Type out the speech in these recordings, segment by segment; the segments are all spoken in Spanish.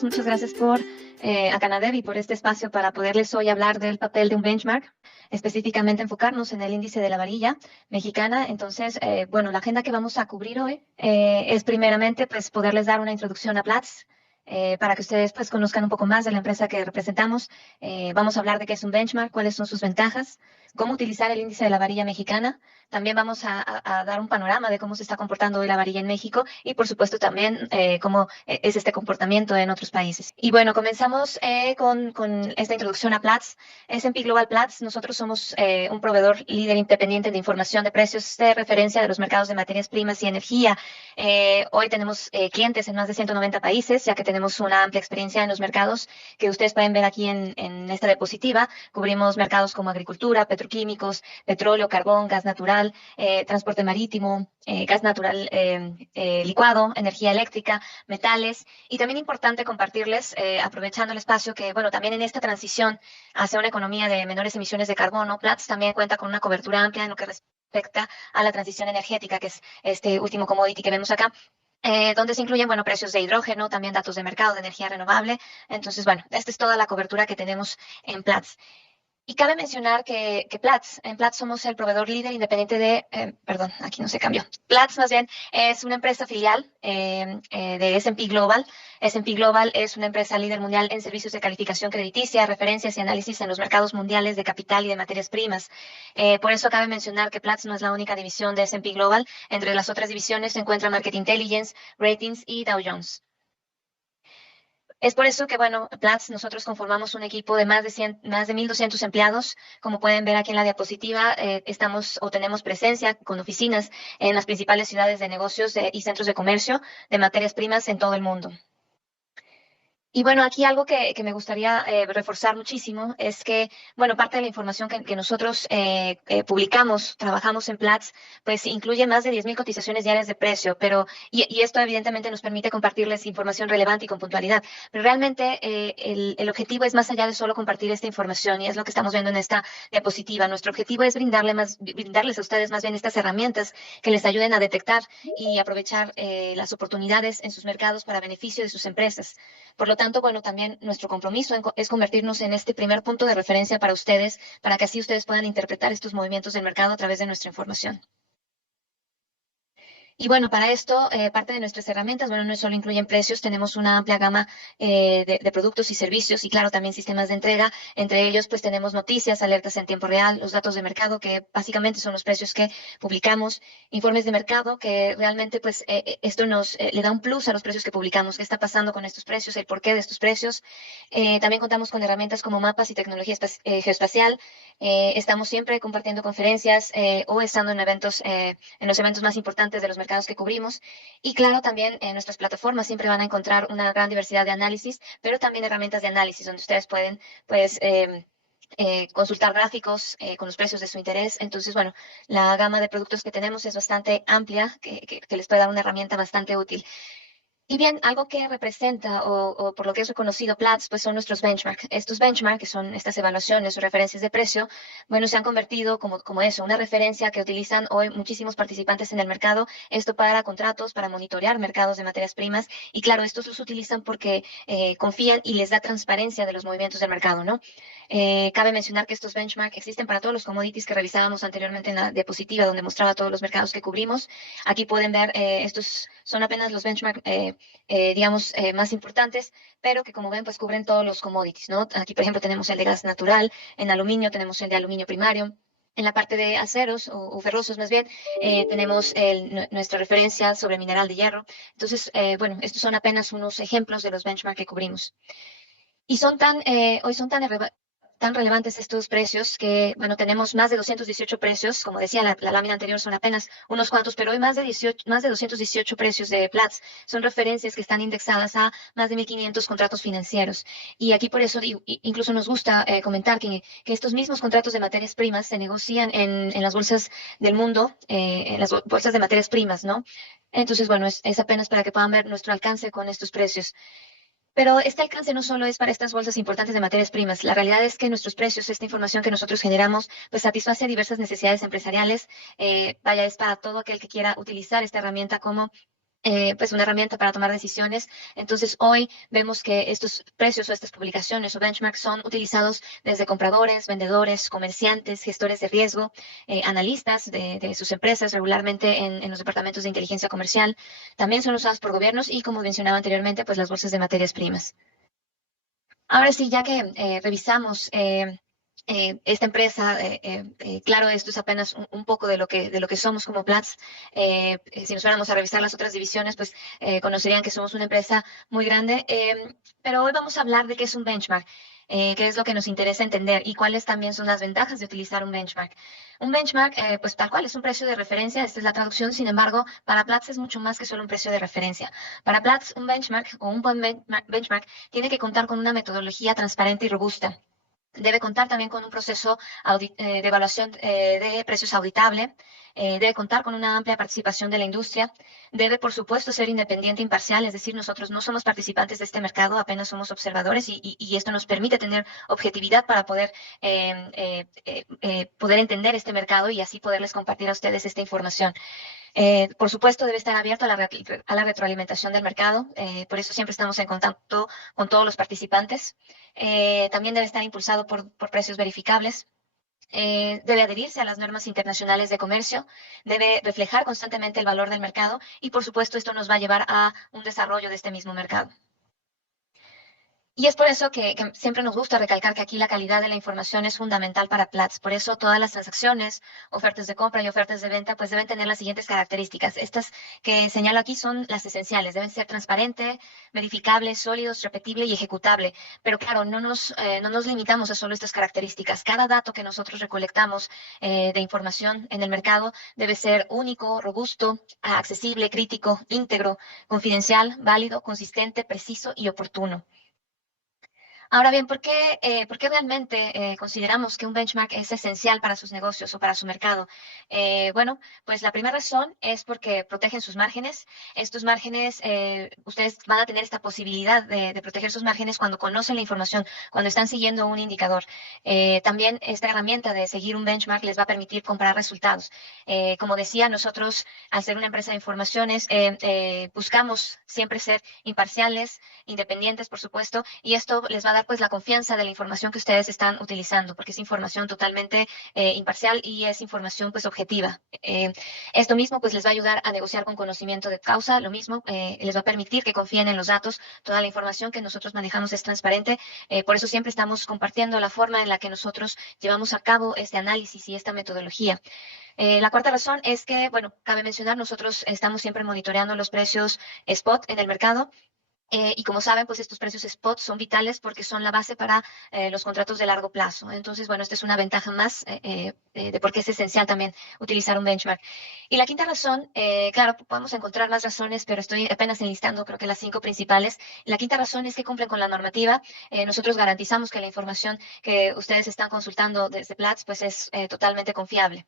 todos, muchas gracias a Canadev y por este espacio para poderles hoy hablar del papel de un benchmark, específicamente enfocarnos en el índice de la varilla mexicana. Entonces, bueno, la agenda que vamos a cubrir hoy es primeramente pues poderles dar una introducción a Platts. Para que ustedes pues conozcan un poco más de la empresa que representamos. Vamos a hablar de qué es un benchmark, cuáles son sus ventajas, cómo utilizar el índice de la varilla mexicana. También vamos a dar un panorama de cómo se está comportando hoy la varilla en México y, por supuesto, también cómo es este comportamiento en otros países. Y bueno, comenzamos con esta introducción a Platts. S&P Global Platts, nosotros somos un proveedor líder independiente de información de precios de referencia de los mercados de materias primas y energía. Hoy tenemos clientes en más de 190 países, ya que tenemos una amplia experiencia en los mercados que ustedes pueden ver aquí en esta diapositiva. Cubrimos mercados como agricultura, petroquímicos, petróleo, carbón, gas natural, transporte marítimo, gas natural licuado, energía eléctrica, metales. Y también importante compartirles, aprovechando el espacio, que bueno, también en esta transición hacia una economía de menores emisiones de carbono, Platts también cuenta con una cobertura amplia en lo que respecta a la transición energética, que es este último commodity que vemos acá. Donde se incluyen, bueno, precios de hidrógeno, también datos de mercado de energía renovable. Entonces, bueno, esta es toda la cobertura que tenemos en Platts. Y cabe mencionar que en Platts somos el proveedor líder independiente perdón, aquí no se cambió. Platts más bien es una empresa filial de S&P Global. S&P Global es una empresa líder mundial en servicios de calificación crediticia, referencias y análisis en los mercados mundiales de capital y de materias primas. Por eso cabe mencionar que Platts no es la única división de S&P Global. Entre las otras divisiones se encuentra Market Intelligence, Ratings y Dow Jones. Es por eso que, bueno, Platts, nosotros conformamos un equipo de más de 1,200 empleados. Como pueden ver aquí en la diapositiva, estamos o tenemos presencia con oficinas en las principales ciudades de negocios y centros de comercio de materias primas en todo el mundo. Y bueno, aquí algo que me gustaría reforzar muchísimo es que, bueno, parte de la información que nosotros publicamos, trabajamos en Platts, pues incluye más de 10,000 cotizaciones diarias de precio, y esto evidentemente nos permite compartirles información relevante y con puntualidad. Pero realmente el objetivo es más allá de solo compartir esta información, y es lo que estamos viendo en esta diapositiva. Nuestro objetivo es brindarles a ustedes más bien estas herramientas que les ayuden a detectar y aprovechar las oportunidades en sus mercados para beneficio de sus empresas. Por lo tanto, bueno, también nuestro compromiso es convertirnos en este primer punto de referencia para ustedes, para que así ustedes puedan interpretar estos movimientos del mercado a través de nuestra información. Y bueno, para esto, parte de nuestras herramientas, bueno, no solo incluyen precios, tenemos una amplia gama de productos y servicios y, claro, también sistemas de entrega. Entre ellos, pues tenemos noticias, alertas en tiempo real, los datos de mercado, que básicamente son los precios que publicamos, informes de mercado, que realmente, pues, esto nos le da un plus a los precios que publicamos, qué está pasando con estos precios, el porqué de estos precios. También contamos con herramientas como mapas y tecnología geoespacial. Estamos siempre compartiendo conferencias o estando en los eventos más importantes de los mercados que cubrimos. Y claro, también en nuestras plataformas siempre van a encontrar una gran diversidad de análisis, pero también herramientas de análisis donde ustedes pueden, pues, consultar gráficos con los precios de su interés. Entonces, bueno, la gama de productos que tenemos es bastante amplia, que les puede dar una herramienta bastante útil. Y bien, algo que representa o por lo que es reconocido Platts, pues son nuestros benchmarks. Estos benchmarks, que son estas evaluaciones o referencias de precio, bueno, se han convertido como eso, una referencia que utilizan hoy muchísimos participantes en el mercado, esto para contratos, para monitorear mercados de materias primas. Y claro, estos los utilizan porque confían y les da transparencia de los movimientos del mercado, ¿no? Cabe mencionar que estos benchmarks existen para todos los commodities que revisábamos anteriormente en la diapositiva, donde mostraba todos los mercados que cubrimos. Aquí pueden ver, estos son apenas los benchmarks digamos, más importantes, pero que como ven, pues cubren todos los commodities, ¿no? Aquí, por ejemplo, tenemos el de gas natural, en aluminio tenemos el de aluminio primario. En la parte de aceros o ferrosos más bien, tenemos nuestra referencia sobre mineral de hierro. Entonces, bueno, estos son apenas unos ejemplos de los benchmarks que cubrimos. Y hoy son tan relevantes estos precios que, bueno, tenemos más de 218 precios. Como decía, la lámina anterior son apenas unos cuantos, pero hoy más de 218 precios de Platts son referencias que están indexadas a más de 1,500 contratos financieros. Y aquí por eso incluso nos gusta comentar que estos mismos contratos de materias primas se negocian en las bolsas del mundo, en las bolsas de materias primas, ¿no? Entonces, bueno, es apenas para que puedan ver nuestro alcance con estos precios. Pero este alcance no solo es para estas bolsas importantes de materias primas. La realidad es que nuestros precios, esta información que nosotros generamos, pues satisface diversas necesidades empresariales. Vaya, es para todo aquel que quiera utilizar esta herramienta como pues una herramienta para tomar decisiones. Entonces, hoy vemos que estos precios o estas publicaciones o benchmarks son utilizados desde compradores, vendedores, comerciantes, gestores de riesgo, analistas de sus empresas regularmente en los departamentos de inteligencia comercial. También son usados por gobiernos y, como mencionaba anteriormente, pues las bolsas de materias primas. Ahora sí, ya que revisamos esta empresa, claro, esto es apenas un poco de lo que somos como Platts. Si nos fuéramos a revisar las otras divisiones, pues conocerían que somos una empresa muy grande. Pero hoy vamos a hablar de qué es un benchmark, qué es lo que nos interesa entender y cuáles también son las ventajas de utilizar un benchmark. Un benchmark, pues tal cual, es un precio de referencia, esta es la traducción. Sin embargo, para Platts es mucho más que solo un precio de referencia. Para Platts, un benchmark o un buen benchmark tiene que contar con una metodología transparente y robusta. Debe contar también con un proceso de evaluación de precios auditable. Debe contar con una amplia participación de la industria. Debe, por supuesto, ser independiente e imparcial, es decir, nosotros no somos participantes de este mercado, apenas somos observadores y esto nos permite tener objetividad para poder entender este mercado y así poderles compartir a ustedes esta información. Por supuesto, debe estar abierto a la retroalimentación del mercado. Por eso siempre estamos en contacto con todos los participantes. También debe estar impulsado por precios verificables. Debe adherirse a las normas internacionales de comercio. Debe reflejar constantemente el valor del mercado. Y, por supuesto, esto nos va a llevar a un desarrollo de este mismo mercado. Y es por eso que siempre nos gusta recalcar que aquí la calidad de la información es fundamental para Platts. Por eso todas las transacciones, ofertas de compra y ofertas de venta, pues deben tener las siguientes características. Estas que señalo aquí son las esenciales. Deben ser transparente, verificable, sólidos, repetible y ejecutable. Pero claro, no nos limitamos a solo estas características. Cada dato que nosotros recolectamos de información en el mercado debe ser único, robusto, accesible, crítico, íntegro, confidencial, válido, consistente, preciso y oportuno. Ahora bien, por qué realmente consideramos que un benchmark es esencial para sus negocios o para su mercado? Bueno, pues la primera razón es porque protegen sus márgenes. Estos márgenes, ustedes van a tener esta posibilidad de proteger sus márgenes cuando conocen la información, cuando están siguiendo un indicador. También esta herramienta de seguir un benchmark les va a permitir comparar resultados. Como decía, nosotros, al ser una empresa de informaciones, buscamos siempre ser imparciales, independientes, por supuesto, y esto les va a dar pues la confianza de la información que ustedes están utilizando, porque es información totalmente imparcial y es información pues objetiva. Esto mismo pues les va a ayudar a negociar con conocimiento de causa, lo mismo les va a permitir que confíen en los datos, toda la información que nosotros manejamos es transparente, por eso siempre estamos compartiendo la forma en la que nosotros llevamos a cabo este análisis y esta metodología. La cuarta razón es que, bueno, cabe mencionar, nosotros estamos siempre monitoreando los precios spot en el mercado. Y como saben, pues estos precios spot son vitales porque son la base para los contratos de largo plazo. Entonces, bueno, esta es una ventaja más de por qué es esencial también utilizar un benchmark. Y la quinta razón, claro, podemos encontrar más razones, pero estoy apenas enlistando creo que las 5 principales. La quinta razón es que cumplen con la normativa. Nosotros garantizamos que la información que ustedes están consultando desde Platts pues es totalmente confiable.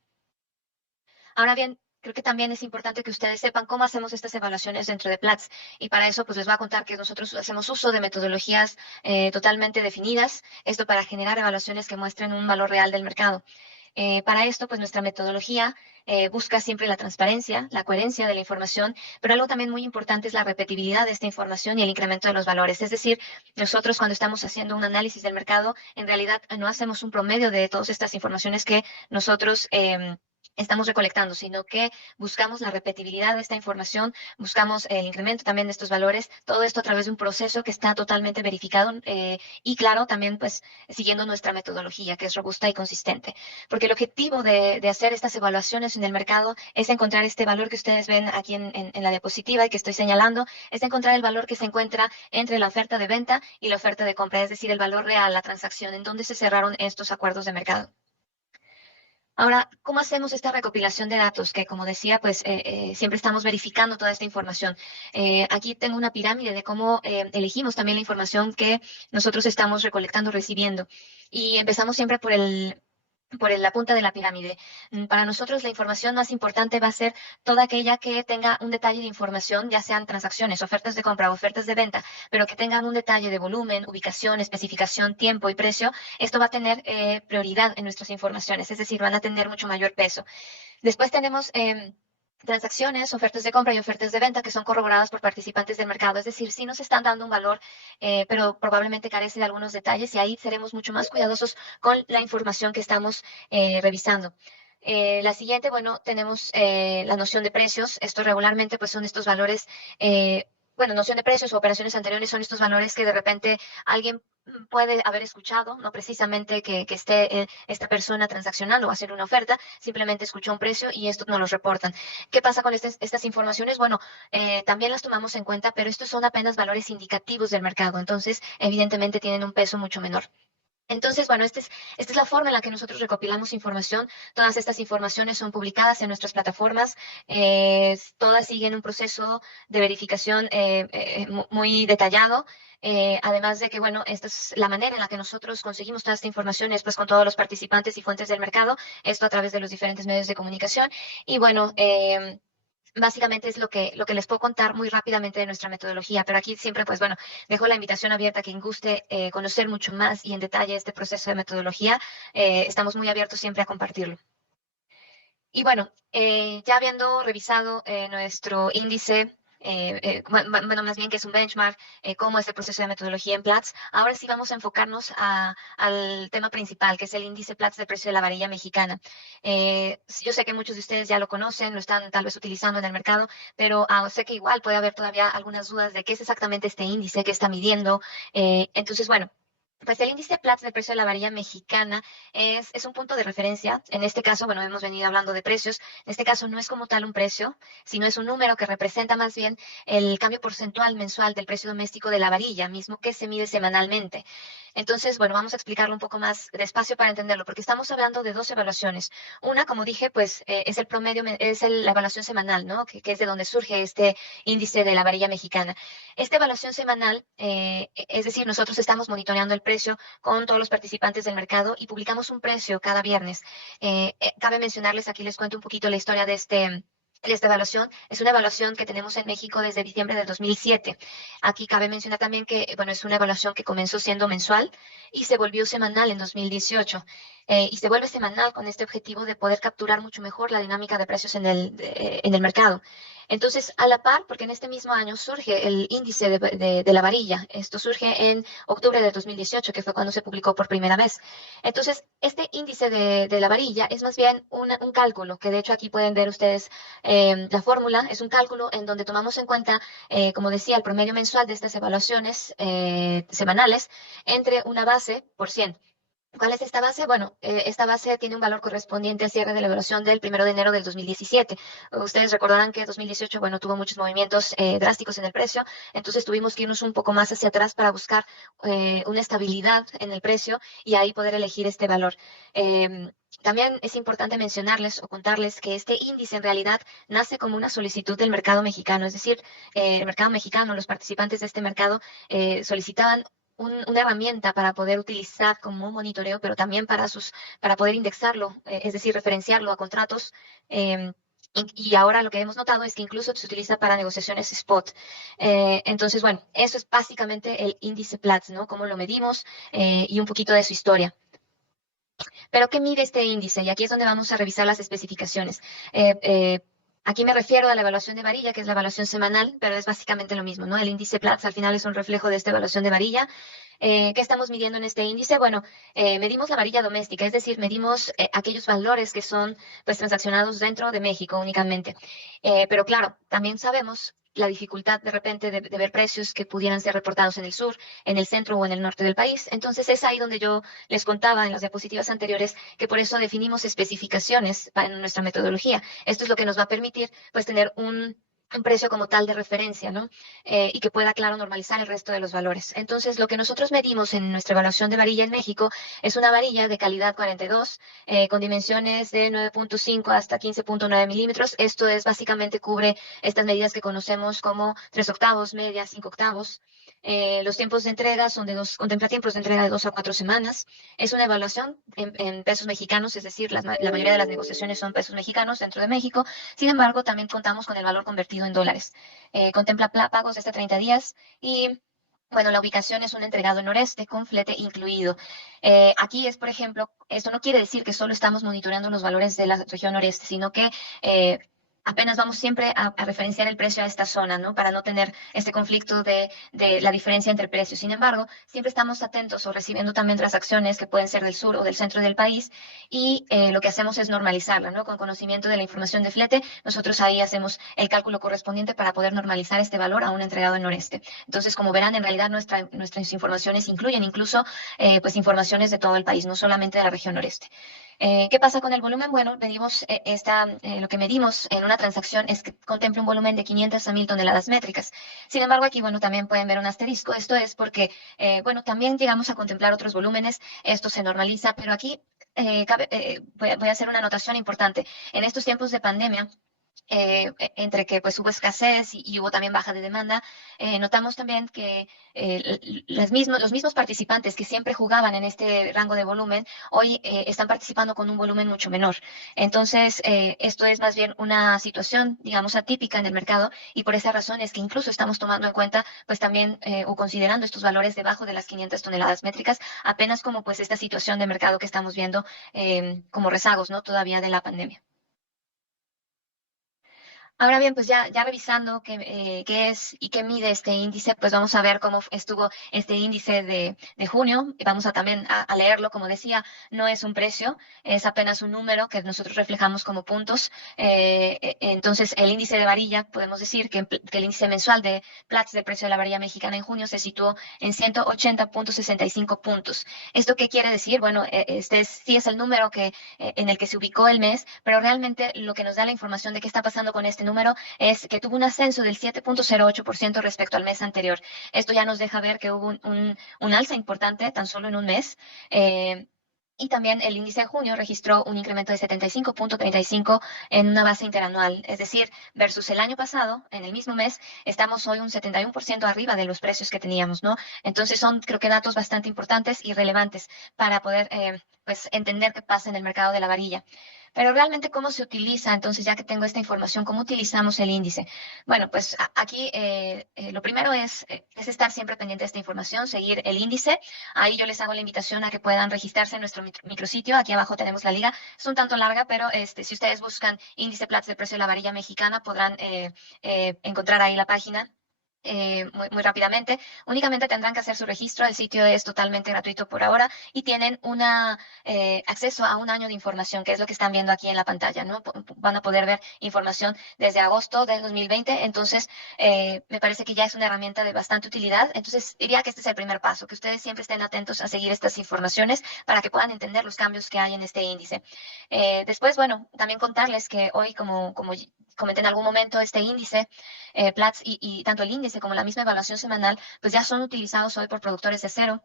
Ahora bien, creo que también es importante que ustedes sepan cómo hacemos estas evaluaciones dentro de Platts. Y para eso, pues les voy a contar que nosotros hacemos uso de metodologías totalmente definidas, esto para generar evaluaciones que muestren un valor real del mercado. Para esto, pues nuestra metodología busca siempre la transparencia, la coherencia de la información, pero algo también muy importante es la repetibilidad de esta información y el incremento de los valores. Es decir, nosotros cuando estamos haciendo un análisis del mercado, en realidad no hacemos un promedio de todas estas informaciones que nosotros estamos recolectando, sino que buscamos la repetibilidad de esta información, buscamos el incremento también de estos valores, todo esto a través de un proceso que está totalmente verificado y claro, también pues siguiendo nuestra metodología que es robusta y consistente. Porque el objetivo de hacer estas evaluaciones en el mercado es encontrar este valor que ustedes ven aquí en la diapositiva y que estoy señalando, es encontrar el valor que se encuentra entre la oferta de venta y la oferta de compra, es decir, el valor real, la transacción, en donde se cerraron estos acuerdos de mercado. Ahora, ¿cómo hacemos esta recopilación de datos? Que como decía, pues siempre estamos verificando toda esta información. Aquí tengo una pirámide de cómo elegimos también la información que nosotros estamos recolectando, recibiendo. Y empezamos siempre por la punta de la pirámide. Para nosotros la información más importante va a ser toda aquella que tenga un detalle de información, ya sean transacciones, ofertas de compra o ofertas de venta, pero que tengan un detalle de volumen, ubicación, especificación, tiempo y precio. Esto va a tener prioridad en nuestras informaciones, es decir, van a tener mucho mayor peso. Después tenemos transacciones, ofertas de compra y ofertas de venta que son corroboradas por participantes del mercado. Es decir, sí nos están dando un valor, pero probablemente carece de algunos detalles y ahí seremos mucho más cuidadosos con la información que estamos revisando. La siguiente, bueno, tenemos la noción de precios. Esto regularmente pues son estos valores, bueno, noción de precios o operaciones anteriores son estos valores que de repente alguien puede haber escuchado, no precisamente que esté esta persona transaccionando o hacer una oferta, simplemente escuchó un precio y esto nos lo reportan. ¿Qué pasa con estas informaciones? Bueno, también las tomamos en cuenta, pero estos son apenas valores indicativos del mercado, entonces evidentemente tienen un peso mucho menor. Entonces, bueno, esta es la forma en la que nosotros recopilamos información. Todas estas informaciones son publicadas en nuestras plataformas. Todas siguen un proceso de verificación muy detallado. Además de que, bueno, esta es la manera en la que nosotros conseguimos toda esta información, es pues con todos los participantes y fuentes del mercado, esto a través de los diferentes medios de comunicación. Y bueno, básicamente es lo que les puedo contar muy rápidamente de nuestra metodología, pero aquí siempre, pues bueno, dejo la invitación abierta a quien guste conocer mucho más y en detalle este proceso de metodología. Estamos muy abiertos siempre a compartirlo. Y bueno, ya habiendo revisado nuestro índice, bueno, más bien que es un benchmark, cómo es el proceso de metodología en Platts, ahora sí vamos a enfocarnos al tema principal, que es el índice Platts del precio de la varilla mexicana. Yo sé que muchos de ustedes ya lo conocen, lo están tal vez utilizando en el mercado, pero sé que igual puede haber todavía algunas dudas de qué es exactamente este índice, qué está midiendo. Entonces, bueno. Pues el índice Platts del precio de la varilla mexicana es un punto de referencia. En este caso, bueno, hemos venido hablando de precios. En este caso no es como tal un precio, sino es un número que representa más bien el cambio porcentual mensual del precio doméstico de la varilla, mismo que se mide semanalmente. Entonces, bueno, vamos a explicarlo un poco más despacio para entenderlo, porque estamos hablando de dos evaluaciones. Una, como dije, pues es el promedio, la evaluación semanal, ¿no? Que es de donde surge este índice de la varilla mexicana. Esta evaluación semanal, es decir, nosotros estamos monitoreando el precio con todos los participantes del mercado y publicamos un precio cada viernes. Cabe mencionarles, aquí les cuento un poquito la historia de esta evaluación. Es una evaluación que tenemos en México desde diciembre del 2007. Aquí cabe mencionar también que, bueno, es una evaluación que comenzó siendo mensual y se volvió semanal en 2018. Y se vuelve semanal con este objetivo de poder capturar mucho mejor la dinámica de precios en el mercado. Entonces, a la par, porque en este mismo año surge el índice de la varilla, esto surge en octubre de 2018, que fue cuando se publicó por primera vez. Entonces, este índice de la varilla es más bien un cálculo, que de hecho aquí pueden ver ustedes la fórmula, es un cálculo en donde tomamos en cuenta, como decía, el promedio mensual de estas evaluaciones semanales entre una base por 100. ¿Cuál es esta base? Bueno, esta base tiene un valor correspondiente al cierre de la evaluación del 1 de enero del 2017. Ustedes recordarán que 2018, bueno, tuvo muchos movimientos drásticos en el precio, entonces tuvimos que irnos un poco más hacia atrás para buscar una estabilidad en el precio y ahí poder elegir este valor. También es importante mencionarles o contarles que este índice en realidad nace como una solicitud del mercado mexicano, es decir, el mercado mexicano, los participantes de este mercado solicitaban una herramienta para poder utilizar como un monitoreo, pero también para poder indexarlo, es decir, referenciarlo a contratos. Y ahora lo que hemos notado es que incluso se utiliza para negociaciones spot. Entonces, bueno, eso es básicamente el índice Platts, ¿no? Cómo lo medimos y un poquito de su historia. Pero, ¿qué mide este índice? Y aquí es donde vamos a revisar las especificaciones. Aquí me refiero a la evaluación de varilla, que es la evaluación semanal, pero es básicamente lo mismo, ¿no? El índice Platts al final es un reflejo de esta evaluación de varilla. ¿Qué estamos midiendo en este índice? Bueno, medimos la varilla doméstica, es decir, medimos aquellos valores que son pues transaccionados dentro de México únicamente. Pero claro, también sabemos la dificultad de repente de ver precios que pudieran ser reportados en el sur, en el centro o en el norte del país. Entonces es ahí donde yo les contaba en las diapositivas anteriores que por eso definimos especificaciones en nuestra metodología. Esto es lo que nos va a permitir pues tener un precio como tal de referencia, ¿no? Y que pueda, claro, normalizar el resto de los valores. Entonces, lo que nosotros medimos en nuestra evaluación de varilla en México es una varilla de calidad 42, con dimensiones de 9.5 hasta 15.9 milímetros. Esto es básicamente cubre estas medidas que conocemos como 3 octavos, media, 5 octavos. Los tiempos de entrega son contempla tiempos de entrega de 2 a 4 semanas. Es una evaluación en pesos mexicanos, es decir, la mayoría de las negociaciones son pesos mexicanos dentro de México. Sin embargo, también contamos con el valor convertido en dólares. Contempla pagos de hasta 30 días y bueno, la ubicación es un entregado en noreste con flete incluido. Aquí es, por ejemplo, esto no quiere decir que solo estamos monitoreando los valores de la región noreste, sino que apenas vamos siempre a referenciar el precio a esta zona, ¿no? Para no tener este conflicto de la diferencia entre precios. Sin embargo, siempre estamos atentos o recibiendo también transacciones que pueden ser del sur o del centro del país y lo que hacemos es normalizarla, ¿no? Con conocimiento de la información de flete, nosotros ahí hacemos el cálculo correspondiente para poder normalizar este valor a un entregado en noreste. Entonces, como verán, en realidad nuestras informaciones incluyen incluso pues informaciones de todo el país, no solamente de la región noreste. ¿Qué pasa con el volumen? Bueno, lo que medimos en una transacción es que contempla un volumen de 500 a 1000 toneladas métricas. Sin embargo, aquí, bueno, también pueden ver un asterisco. Esto es porque, bueno, también llegamos a contemplar otros volúmenes. Esto se normaliza, pero aquí voy a hacer una anotación importante. En estos tiempos de pandemia, entre que pues hubo escasez y hubo también baja de demanda, notamos también que los mismos participantes que siempre jugaban en este rango de volumen, hoy están participando con un volumen mucho menor. Entonces, esto es más bien una situación, digamos, atípica en el mercado y por esa razón es que incluso estamos tomando en cuenta, pues también, o considerando estos valores debajo de las 500 toneladas métricas, apenas como pues esta situación de mercado que estamos viendo como rezagos, ¿no? Todavía de la pandemia. Ahora bien, pues ya revisando qué es y qué mide este índice, pues vamos a ver cómo estuvo este índice de junio. Y vamos a también a leerlo, como decía, no es un precio, es apenas un número que nosotros reflejamos como puntos. Entonces, el índice de varilla, podemos decir que el índice mensual de Platts del precio de la varilla mexicana en junio se situó en 180,65 puntos. ¿Esto qué quiere decir? Bueno, sí es el número en el que se ubicó el mes, pero realmente lo que nos da la información de qué está pasando con este número es que tuvo un ascenso del 7,08% respecto al mes anterior. Esto ya nos deja ver que hubo un alza importante tan solo en un mes. Y también el índice de junio registró un incremento de 75,35 en una base interanual, es decir, versus el año pasado, en el mismo mes, estamos hoy un 71% arriba de los precios que teníamos, ¿no? Entonces son, creo que, datos bastante importantes y relevantes para poder, pues, entender qué pasa en el mercado de la varilla. Pero realmente, ¿cómo se utiliza? Entonces, ya que tengo esta información, ¿cómo utilizamos el índice? Bueno, pues aquí lo primero es estar siempre pendiente de esta información, seguir el índice. Ahí yo les hago la invitación a que puedan registrarse en nuestro micrositio. Aquí abajo tenemos la liga. Es un tanto larga, pero si ustedes buscan índice Platts del precio de la varilla mexicana, podrán encontrar ahí la página muy rápidamente. Únicamente tendrán que hacer su registro. El sitio es totalmente gratuito por ahora y tienen acceso a un año de información, que es lo que están viendo aquí en la pantalla, ¿no? Van a poder ver información desde agosto del 2020. Entonces, me parece que ya es una herramienta de bastante utilidad. Entonces, diría que este es el primer paso, que ustedes siempre estén atentos a seguir estas informaciones para que puedan entender los cambios que hay en este índice. Después, bueno, también contarles que hoy, como comenté en algún momento, este índice Platts y tanto el índice como la misma evaluación semanal, pues ya son utilizados hoy por productores de acero,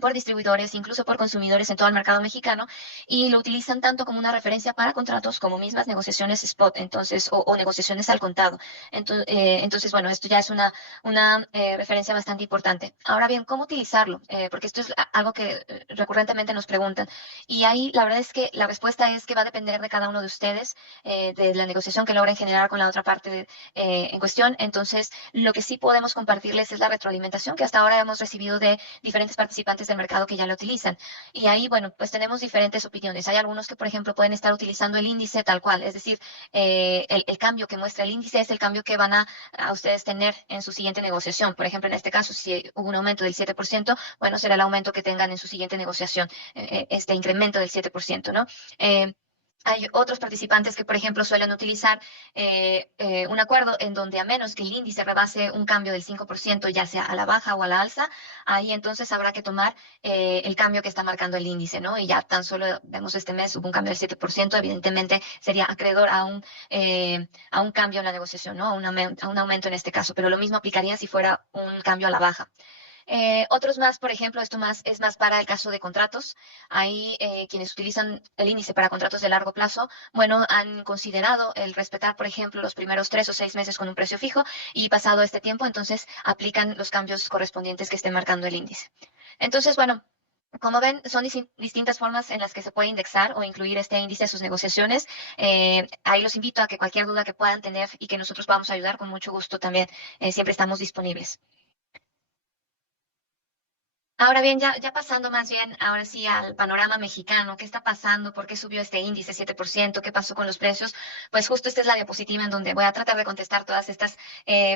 por distribuidores, incluso por consumidores en todo el mercado mexicano, y lo utilizan tanto como una referencia para contratos como mismas negociaciones spot, entonces, o negociaciones al contado. Entonces, bueno, esto ya es una referencia bastante importante. Ahora bien, ¿cómo utilizarlo? Porque esto es algo que recurrentemente nos preguntan. Y ahí la verdad es que la respuesta es que va a depender de cada uno de ustedes, de la negociación que logren generar con la otra parte en cuestión. Entonces, lo que sí podemos compartirles es la retroalimentación que hasta ahora hemos recibido de diferentes participantes del mercado que ya lo utilizan. Y ahí, bueno, pues tenemos diferentes opiniones. Hay algunos que, por ejemplo, pueden estar utilizando el índice tal cual, es decir, el cambio que muestra el índice es el cambio que van a ustedes tener en su siguiente negociación. Por ejemplo, en este caso, si hubo un aumento del 7%, bueno, será el aumento que tengan en su siguiente negociación, este incremento del 7%, ¿no? Hay otros participantes que, por ejemplo, suelen utilizar un acuerdo en donde a menos que el índice rebase un cambio del 5%, ya sea a la baja o a la alza, ahí entonces habrá que tomar el cambio que está marcando el índice, ¿no? Y ya tan solo, vemos este mes hubo un cambio del 7%, evidentemente sería acreedor a un cambio en la negociación, ¿no? A un aumento en este caso, pero lo mismo aplicaría si fuera un cambio a la baja. Otros más, por ejemplo, es más para el caso de contratos. Ahí quienes utilizan el índice para contratos de largo plazo, bueno, han considerado el respetar, por ejemplo, los primeros 3 o 6 meses con un precio fijo y pasado este tiempo, entonces aplican los cambios correspondientes que esté marcando el índice. Entonces, bueno. Como ven, son distintas formas en las que se puede indexar o incluir este índice a sus negociaciones. Ahí los invito a que cualquier duda que puedan tener y que nosotros podamos ayudar, con mucho gusto también, siempre estamos disponibles. Ahora bien, ya pasando más bien ahora sí al panorama mexicano, ¿qué está pasando? ¿Por qué subió este índice 7%? ¿Qué pasó con los precios? Pues justo esta es la diapositiva en donde voy a tratar de contestar todas estas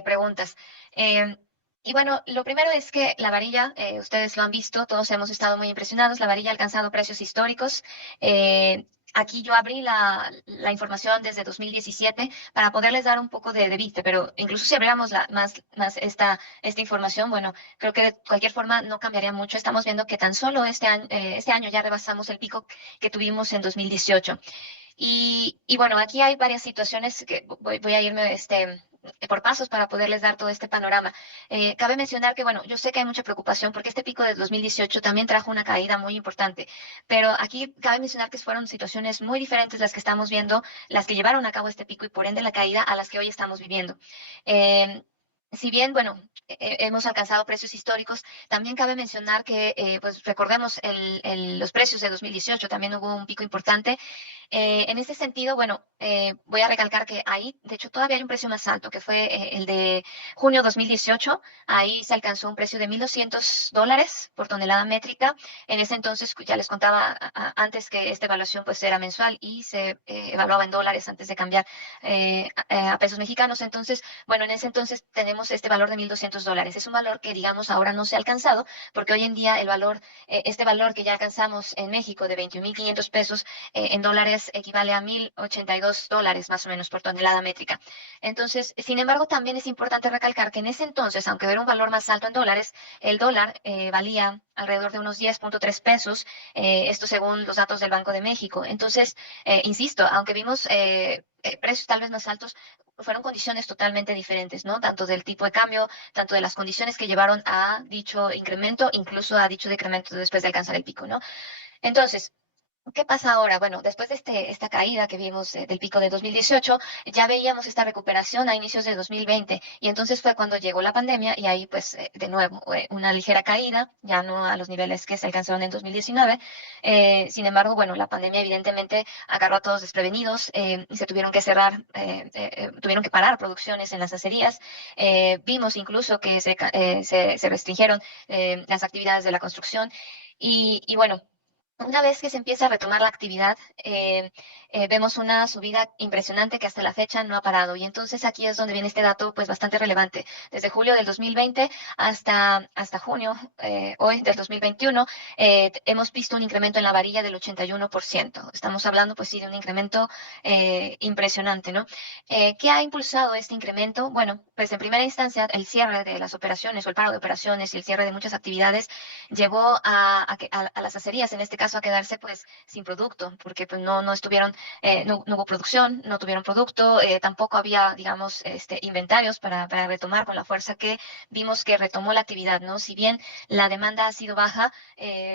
preguntas. Eh, y bueno, lo primero es que la varilla, ustedes lo han visto, todos hemos estado muy impresionados, la varilla ha alcanzado precios históricos. Aquí yo abrí la información desde 2017 para poderles dar un poco de vista, pero incluso si abriéramos más esta información, bueno, creo que de cualquier forma no cambiaría mucho. Estamos viendo que tan solo este año ya rebasamos el pico que tuvimos en 2018. Y bueno, aquí hay varias situaciones que voy a irme por pasos para poderles dar todo este panorama. Cabe mencionar que, bueno, yo sé que hay mucha preocupación porque este pico de 2018 también trajo una caída muy importante, pero aquí cabe mencionar que fueron situaciones muy diferentes las que estamos viendo, las que llevaron a cabo este pico y por ende la caída a las que hoy estamos viviendo. Eh, Si bien, bueno, hemos alcanzado precios históricos, también cabe mencionar que, pues recordemos los precios de 2018, también hubo un pico importante. En ese sentido, bueno, voy a recalcar que ahí, de hecho, todavía hay un precio más alto, que fue el de junio 2018. Ahí se alcanzó un precio de $1,200 por tonelada métrica. En ese entonces, ya les contaba antes que esta evaluación pues era mensual y se evaluaba en dólares antes de cambiar a pesos mexicanos. Entonces, bueno, en ese entonces tenemos este valor de $1,200. Es un valor que, digamos, ahora no se ha alcanzado, porque hoy en día este valor que ya alcanzamos en México de 21,500 pesos en dólares equivale a $1,082 más o menos por tonelada métrica. Entonces, sin embargo, también es importante recalcar que en ese entonces, aunque era un valor más alto en dólares, el dólar valía alrededor de unos 10,3 pesos, esto según los datos del Banco de México. Entonces, insisto, aunque vimos precios tal vez más altos, fueron condiciones totalmente diferentes, ¿no? Tanto del tipo de cambio, tanto de las condiciones que llevaron a dicho incremento, incluso a dicho decremento después de alcanzar el pico, ¿no? Entonces, ¿qué pasa ahora? Bueno, después de esta caída que vimos del pico de 2018, ya veíamos esta recuperación a inicios de 2020 y entonces fue cuando llegó la pandemia y ahí pues de nuevo una ligera caída, ya no a los niveles que se alcanzaron en 2019. Sin embargo, bueno, la pandemia evidentemente agarró a todos desprevenidos y se tuvieron que cerrar, tuvieron que parar producciones en las acerías. Vimos incluso que se restringieron las actividades de la construcción y bueno. Una vez que se empieza a retomar la actividad, vemos una subida impresionante que hasta la fecha no ha parado. Y entonces aquí es donde viene este dato pues bastante relevante. Desde julio del 2020 hasta junio, hoy del 2021, hemos visto un incremento en la varilla del 81%. Estamos hablando pues sí de un incremento impresionante, ¿no? ¿Qué ha impulsado este incremento? Bueno, pues en primera instancia el cierre de las operaciones o el paro de operaciones y el cierre de muchas actividades llevó a las acerías, en este caso, a quedarse pues sin producto, porque pues no estuvieron, no hubo producción, no tuvieron producto, tampoco había, digamos, inventarios para retomar con la fuerza que vimos que retomó la actividad, ¿no? Si bien la demanda ha sido baja,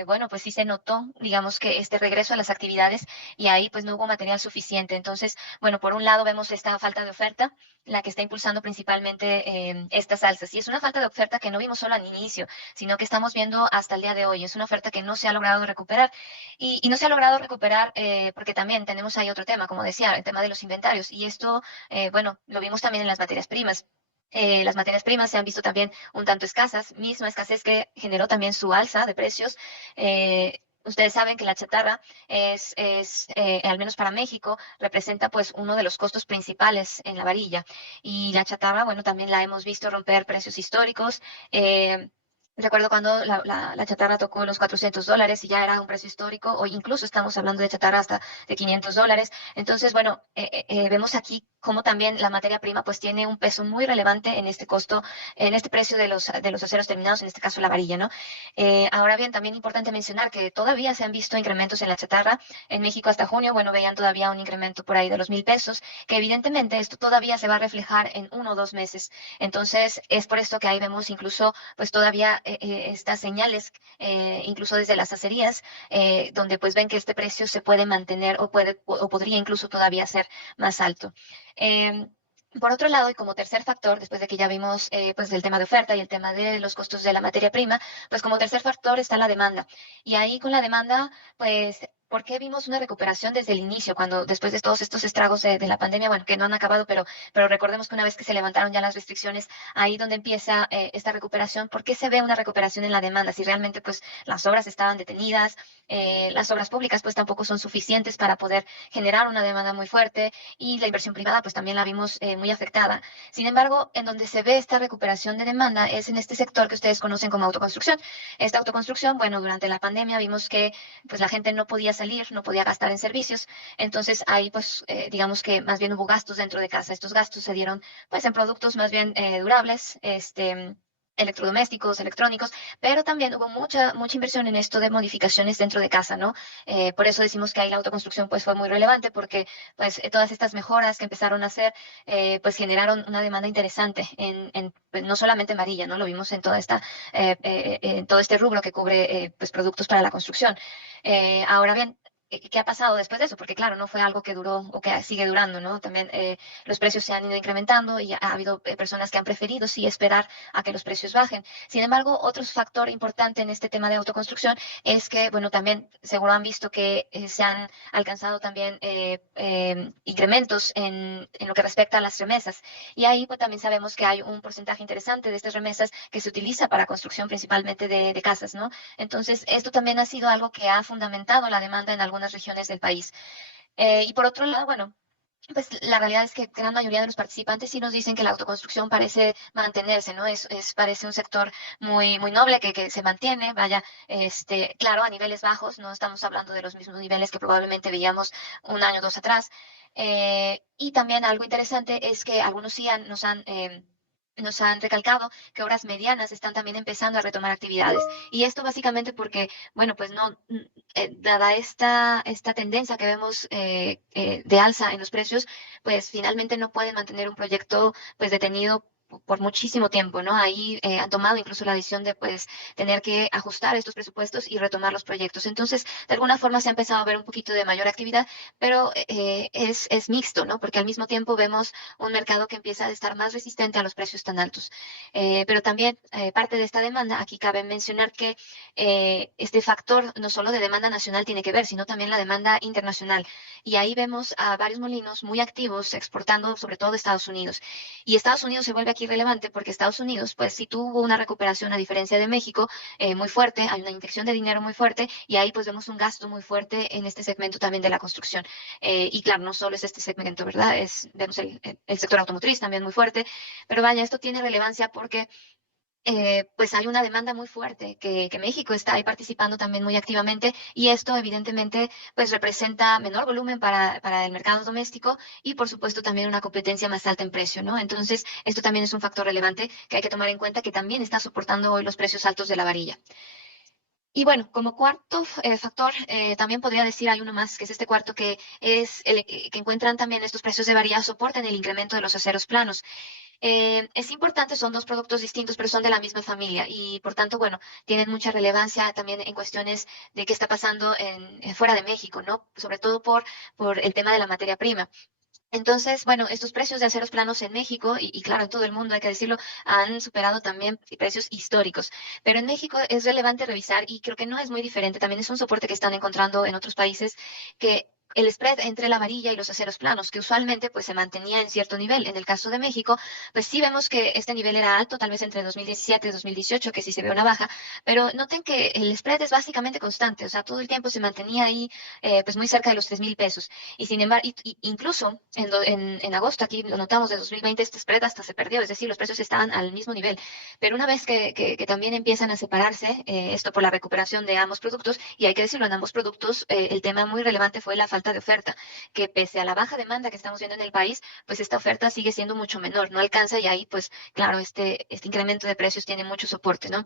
bueno, pues sí se notó, digamos, que este regreso a las actividades y ahí pues no hubo material suficiente. Entonces, bueno, por un lado vemos esta falta de oferta, la que está impulsando principalmente estas alzas. Y es una falta de oferta que no vimos solo al inicio, sino que estamos viendo hasta el día de hoy. Es una oferta que no se ha logrado recuperar y no se ha logrado recuperar porque también tenemos ahí otro tema, como decía, el tema de los inventarios. Y esto, bueno, lo vimos también en las materias primas. Las materias primas se han visto también un tanto escasas, misma escasez que generó también su alza de precios. Ustedes saben que la chatarra al menos para México, representa pues uno de los costos principales en la varilla. Y la chatarra, bueno, también la hemos visto romper precios históricos. Eh, Recuerdo cuando la chatarra tocó los $400 y ya era un precio histórico, o incluso estamos hablando de chatarra hasta de $500. Entonces, bueno, vemos aquí cómo también la materia prima pues tiene un peso muy relevante en este costo, en este precio de los aceros terminados, en este caso la varilla, ¿no? Ahora bien, también importante mencionar que todavía se han visto incrementos en la chatarra. En México hasta junio, bueno, veían todavía un incremento por ahí de los $1,000, que evidentemente esto todavía se va a reflejar en 1 o 2 meses. Entonces, es por esto que ahí vemos incluso, pues todavía estas señales, incluso desde las acerías, donde pues ven que este precio se puede mantener o podría incluso todavía ser más alto. Eh, por otro lado, y como tercer factor, después de que ya vimos pues el tema de oferta y el tema de los costos de la materia prima, pues como tercer factor está la demanda. Y ahí con la demanda, pues ¿por qué vimos una recuperación desde el inicio, cuando después de todos estos estragos de la pandemia, bueno, que no han acabado, pero recordemos que una vez que se levantaron ya las restricciones, ahí donde empieza esta recuperación, ¿por qué se ve una recuperación en la demanda? Si realmente pues las obras estaban detenidas, las obras públicas pues tampoco son suficientes para poder generar una demanda muy fuerte y la inversión privada pues también la vimos muy afectada. Sin embargo, en donde se ve esta recuperación de demanda es en este sector que ustedes conocen como autoconstrucción. Esta autoconstrucción, bueno, durante la pandemia vimos que pues la gente no podía salir, no podía gastar en servicios, entonces ahí pues digamos que más bien hubo gastos dentro de casa. Estos gastos se dieron pues en productos más bien durables, electrodomésticos, electrónicos, pero también hubo mucha inversión en esto de modificaciones dentro de casa, ¿no? Por eso decimos que ahí la autoconstrucción pues fue muy relevante porque pues todas estas mejoras que empezaron a hacer pues generaron una demanda interesante pues, no solamente en varilla, ¿no? Lo vimos en en todo este rubro que cubre pues productos para la construcción. Ahora bien, ¿qué ha pasado después de eso? Porque claro, no fue algo que duró o que sigue durando, ¿no? También los precios se han ido incrementando y ha habido personas que han preferido sí esperar a que los precios bajen. Sin embargo, otro factor importante en este tema de autoconstrucción es que, bueno, también seguro han visto que se han alcanzado también incrementos en lo que respecta a las remesas. Y ahí pues también sabemos que hay un porcentaje interesante de estas remesas que se utiliza para construcción principalmente de casas, ¿no? Entonces, esto también ha sido algo que ha fundamentado la demanda en algunas regiones del país. Y por otro lado, bueno, pues la realidad es que gran mayoría de los participantes sí nos dicen que la autoconstrucción parece mantenerse, ¿no? Parece un sector muy noble que se mantiene, vaya, claro, a niveles bajos, no estamos hablando de los mismos niveles que probablemente veíamos un año o dos atrás. Y también algo interesante es que algunos sí nos han recalcado que obras medianas están también empezando a retomar actividades. Y esto básicamente porque, bueno, pues no, dada esta tendencia que vemos de alza en los precios, pues finalmente no pueden mantener un proyecto pues detenido por muchísimo tiempo, ¿no? Ahí han tomado incluso la decisión de pues tener que ajustar estos presupuestos y retomar los proyectos. Entonces, de alguna forma se ha empezado a ver un poquito de mayor actividad, pero es mixto, ¿no? Porque al mismo tiempo vemos un mercado que empieza a estar más resistente a los precios tan altos. Pero también parte de esta demanda, aquí cabe mencionar que este factor no solo de demanda nacional tiene que ver, sino también la demanda internacional. Y ahí vemos a varios molinos muy activos exportando sobre todo de Estados Unidos. Y Estados Unidos se vuelve aquí relevante porque Estados Unidos, pues sí tuvo una recuperación a diferencia de México muy fuerte, hay una inyección de dinero muy fuerte y ahí pues vemos un gasto muy fuerte en este segmento también de la construcción. Y claro, no solo es este segmento, ¿verdad? Vemos el sector automotriz también muy fuerte, pero vaya, esto tiene relevancia porque pues hay una demanda muy fuerte que México está ahí participando también muy activamente y esto evidentemente pues representa menor volumen para el mercado doméstico y por supuesto también una competencia más alta en precio, ¿no? Entonces esto también es un factor relevante que hay que tomar en cuenta que también está soportando hoy los precios altos de la varilla. Y bueno, como cuarto factor, también podría decir, hay uno más, que es este cuarto, que es que encuentran también estos precios de varilla soporte en el incremento de los aceros planos. Es importante, son dos productos distintos, pero son de la misma familia y por tanto, bueno, tienen mucha relevancia también en cuestiones de qué está pasando fuera de México, ¿no? Sobre todo por el tema de la materia prima. Entonces, bueno, estos precios de aceros planos en México y claro, en todo el mundo, hay que decirlo, han superado también precios históricos. Pero en México es relevante revisar y creo que no es muy diferente. También es un soporte que están encontrando en otros países que el spread entre la varilla y los aceros planos, que usualmente pues se mantenía en cierto nivel. En el caso de México, pues sí vemos que este nivel era alto, tal vez entre 2017 y 2018, que sí se ve una baja, pero noten que el spread es básicamente constante, o sea, todo el tiempo se mantenía ahí pues muy cerca de los 3,000 pesos. Y sin embargo, incluso en agosto, aquí lo notamos de 2020, este spread hasta se perdió, es decir, los precios estaban al mismo nivel. Pero una vez que también empiezan a separarse, esto por la recuperación de ambos productos, y hay que decirlo, en ambos productos, el tema muy relevante fue la falta de oferta, que pese a la baja demanda que estamos viendo en el país, pues esta oferta sigue siendo mucho menor, no alcanza y ahí, pues claro, este incremento de precios tiene mucho soporte, ¿no?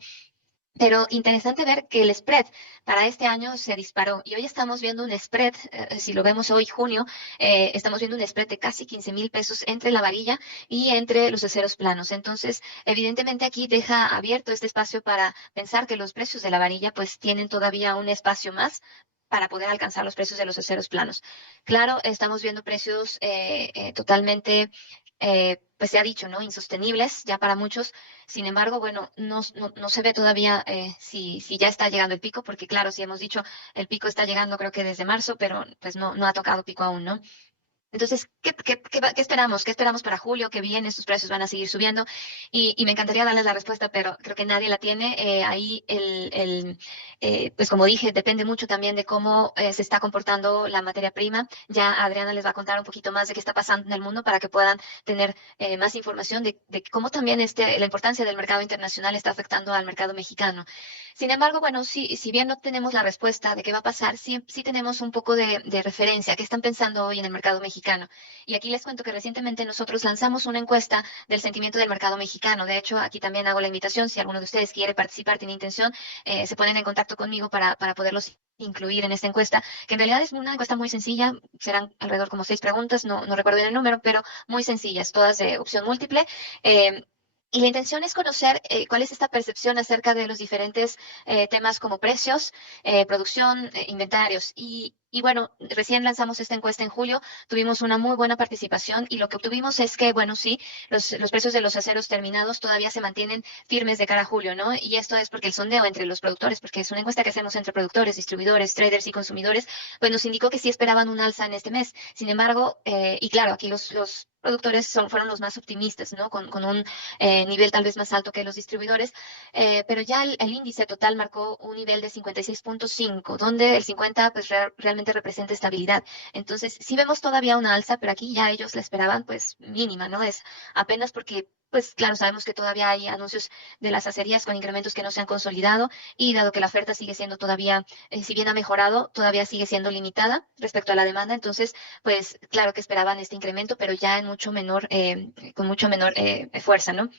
Pero interesante ver que el spread para este año se disparó y hoy estamos viendo un spread, si lo vemos hoy, junio, estamos viendo un spread de casi 15,000 pesos entre la varilla y entre los aceros planos. Entonces, evidentemente aquí deja abierto este espacio para pensar que los precios de la varilla pues tienen todavía un espacio más para poder alcanzar los precios de los aceros planos. Claro, estamos viendo precios totalmente pues se ha dicho, ¿no? Insostenibles ya para muchos. Sin embargo, bueno, no se ve todavía si ya está llegando el pico, porque claro, si hemos dicho el pico está llegando creo que desde marzo, pero pues no ha tocado pico aún, ¿no? Entonces, ¿qué esperamos? ¿Qué esperamos para julio? Que bien, estos precios van a seguir subiendo. Y me encantaría darles la respuesta, pero creo que nadie la tiene. Ahí, pues como dije, depende mucho también de cómo se está comportando la materia prima. Ya Adriana les va a contar un poquito más de qué está pasando en el mundo para que puedan tener más información de cómo también la importancia del mercado internacional está afectando al mercado mexicano. Sin embargo, bueno, sí, si bien no tenemos la respuesta de qué va a pasar, sí tenemos un poco de referencia. ¿Qué están pensando hoy en el mercado mexicano? Y aquí les cuento que recientemente nosotros lanzamos una encuesta del sentimiento del mercado mexicano. De hecho, aquí también hago la invitación, si alguno de ustedes quiere participar, tiene intención, se ponen en contacto conmigo para poderlos incluir en esta encuesta, que en realidad es una encuesta muy sencilla, serán alrededor como 6 preguntas, no recuerdo bien el número, pero muy sencillas, todas de opción múltiple. Eh, y la intención es conocer cuál es esta percepción acerca de los diferentes temas como precios, producción, inventarios. Y bueno, recién lanzamos esta encuesta en julio, tuvimos una muy buena participación y lo que obtuvimos es que, bueno, sí, los precios de los aceros terminados todavía se mantienen firmes de cara a julio, ¿no? Y esto es porque el sondeo entre los productores, porque es una encuesta que hacemos entre productores, distribuidores, traders y consumidores, pues nos indicó que sí esperaban un alza en este mes. Sin embargo, y claro, aquí los productores fueron los más optimistas, ¿no? Con un nivel tal vez más alto que los distribuidores, pero ya el índice total marcó un nivel de 56.5, donde el 50 pues realmente representa estabilidad. Entonces, sí vemos todavía una alza, pero aquí ya ellos la esperaban pues mínima, ¿no? Es apenas porque pues claro, sabemos que todavía hay anuncios de las acerías con incrementos que no se han consolidado y dado que la oferta sigue siendo todavía, si bien ha mejorado, todavía sigue siendo limitada respecto a la demanda. Entonces, pues claro que esperaban este incremento, pero ya en mucho menor, con mucho menor fuerza, ¿no?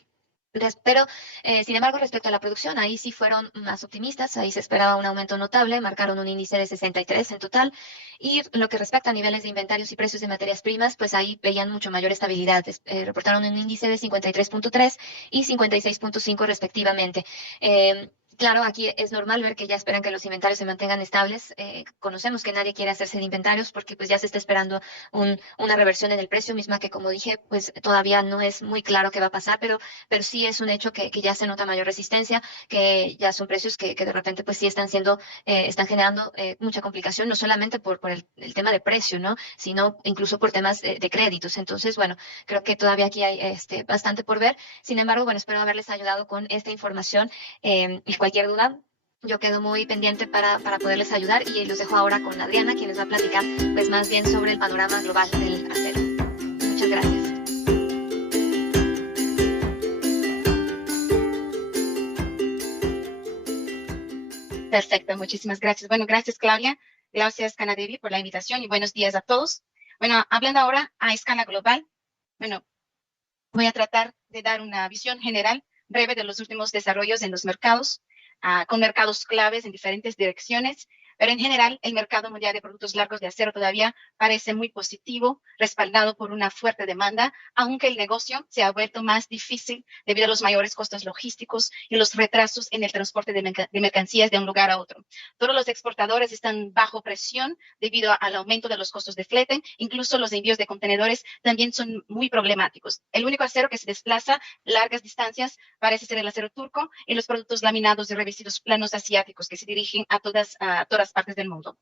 Pero, sin embargo, respecto a la producción, ahí sí fueron más optimistas, ahí se esperaba un aumento notable, marcaron un índice de 63 en total, y lo que respecta a niveles de inventarios y precios de materias primas, pues ahí veían mucho mayor estabilidad, reportaron un índice de 53.3 y 56.5 respectivamente. Claro, aquí es normal ver que ya esperan que los inventarios se mantengan estables. Conocemos que nadie quiere hacerse de inventarios porque pues ya se está esperando una reversión en el precio, misma que como dije, pues todavía no es muy claro qué va a pasar, pero sí es un hecho que ya se nota mayor resistencia, que ya son precios que de repente pues sí están siendo, están generando mucha complicación, no solamente por el tema de precio, ¿no? Sino incluso por temas de créditos. Entonces, bueno, creo que todavía aquí hay bastante por ver. Sin embargo, bueno, espero haberles ayudado con esta información y cualquier duda. Yo quedo muy pendiente para poderles ayudar y los dejo ahora con Adriana, quien les va a platicar pues más bien sobre el panorama global del acero. Muchas gracias. Perfecto, muchísimas gracias. Bueno, gracias Claudia, gracias Canadevi por la invitación y buenos días a todos. Bueno, hablando ahora a escala global, bueno, voy a tratar de dar una visión general breve de los últimos desarrollos en los mercados, con mercados claves en diferentes direcciones, pero en general el mercado mundial de productos largos de acero todavía parece muy positivo, respaldado por una fuerte demanda, aunque el negocio se ha vuelto más difícil debido a los mayores costos logísticos y los retrasos en el transporte de mercancías de un lugar a otro. Todos los exportadores están bajo presión debido al aumento de los costos de flete, incluso los envíos de contenedores también son muy problemáticos. El único acero que se desplaza largas distancias parece ser el acero turco y los productos laminados de revestidos planos asiáticos que se dirigen a todas partes del mundo.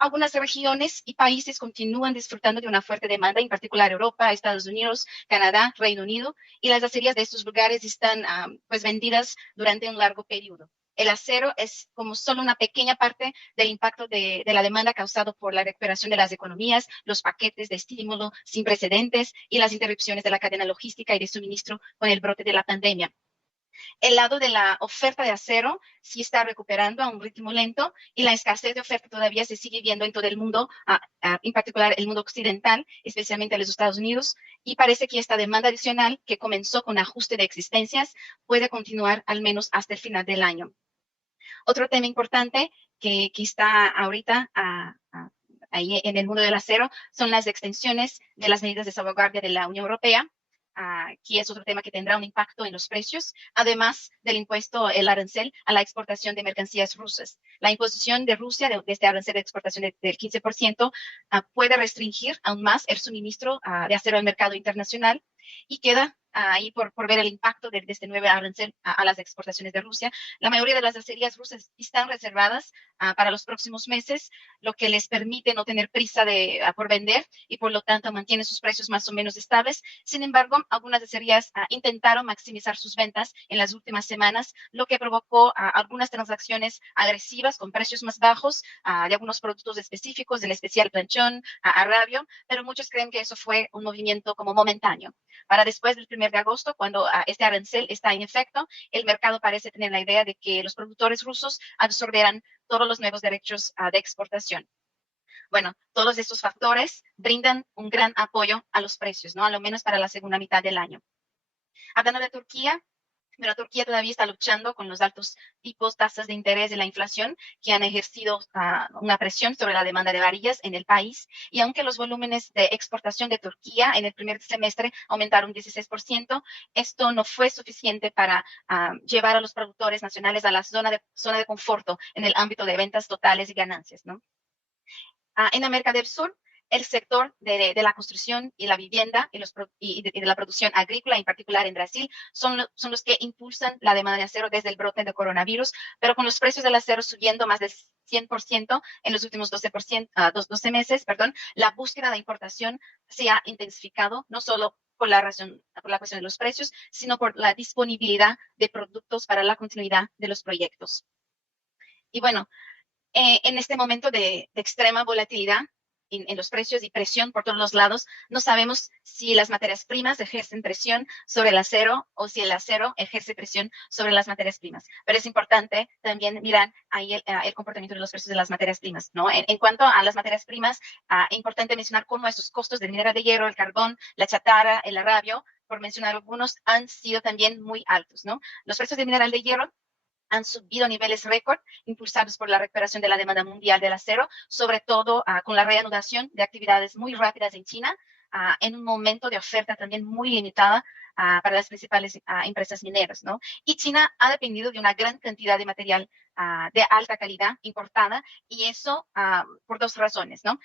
Algunas regiones y países continúan disfrutando de una fuerte demanda, en particular Europa, Estados Unidos, Canadá, Reino Unido, y las acerías de estos lugares están pues vendidas durante un largo periodo. El acero es como solo una pequeña parte del impacto de la demanda causado por la recuperación de las economías, los paquetes de estímulo sin precedentes y las interrupciones de la cadena logística y de suministro con el brote de la pandemia. El lado de la oferta de acero sí está recuperando a un ritmo lento y la escasez de oferta todavía se sigue viendo en todo el mundo, en particular el mundo occidental, especialmente en los Estados Unidos, y parece que esta demanda adicional que comenzó con ajuste de existencias puede continuar al menos hasta el final del año. Otro tema importante que está ahorita ahí en el mundo del acero son las extensiones de las medidas de salvaguardia de la Unión Europea, que es otro tema que tendrá un impacto en los precios, además del impuesto, el arancel a la exportación de mercancías rusas. La imposición de Rusia de este arancel de exportación del 15% puede restringir aún más el suministro de acero al mercado internacional Y queda ahí por ver el impacto de este nuevo arancel a las exportaciones de Rusia. La mayoría de las acerías rusas están reservadas para los próximos meses, lo que les permite no tener prisa por vender y por lo tanto mantienen sus precios más o menos estables. Sin embargo, algunas acerías intentaron maximizar sus ventas en las últimas semanas, lo que provocó algunas transacciones agresivas con precios más bajos de algunos productos específicos, del especial planchón, arrabio, pero muchos creen que eso fue un movimiento como momentáneo. Para después del 1 de agosto, cuando este arancel está en efecto, el mercado parece tener la idea de que los productores rusos absorberán todos los nuevos derechos de exportación. Bueno, todos estos factores brindan un gran apoyo a los precios, ¿no? A lo menos para la segunda mitad del año. Hablando de Turquía, pero Turquía todavía está luchando con los altos tipos, tasas de interés de la inflación que han ejercido una presión sobre la demanda de varillas en el país. Y aunque los volúmenes de exportación de Turquía en el primer semestre aumentaron 16%, esto no fue suficiente para llevar a los productores nacionales a la zona de conforto en el ámbito de ventas totales y ganancias, ¿no? En América del Sur, el sector de la construcción y la vivienda y de la producción agrícola, en particular en Brasil, son los que impulsan la demanda de acero desde el brote de coronavirus, pero con los precios del acero subiendo más de 100% en los últimos 12 meses, la búsqueda de importación se ha intensificado, no solo por la cuestión de los precios, sino por la disponibilidad de productos para la continuidad de los proyectos. Y bueno, en este momento de extrema volatilidad en los precios y presión por todos los lados, no sabemos si las materias primas ejercen presión sobre el acero o si el acero ejerce presión sobre las materias primas. Pero es importante también mirar ahí el comportamiento de los precios de las materias primas, ¿no? En cuanto a las materias primas, es importante mencionar cómo esos costos del mineral de hierro, el carbón, la chatarra, el arrabio, por mencionar algunos, han sido también muy altos, ¿no? Los precios del mineral de hierro han subido a niveles récord, impulsados por la recuperación de la demanda mundial del acero, sobre todo con la reanudación de actividades muy rápidas en China, en un momento de oferta también muy limitada para las principales empresas mineras, ¿no? Y China ha dependido de una gran cantidad de material de alta calidad importada, y eso por dos razones, ¿no?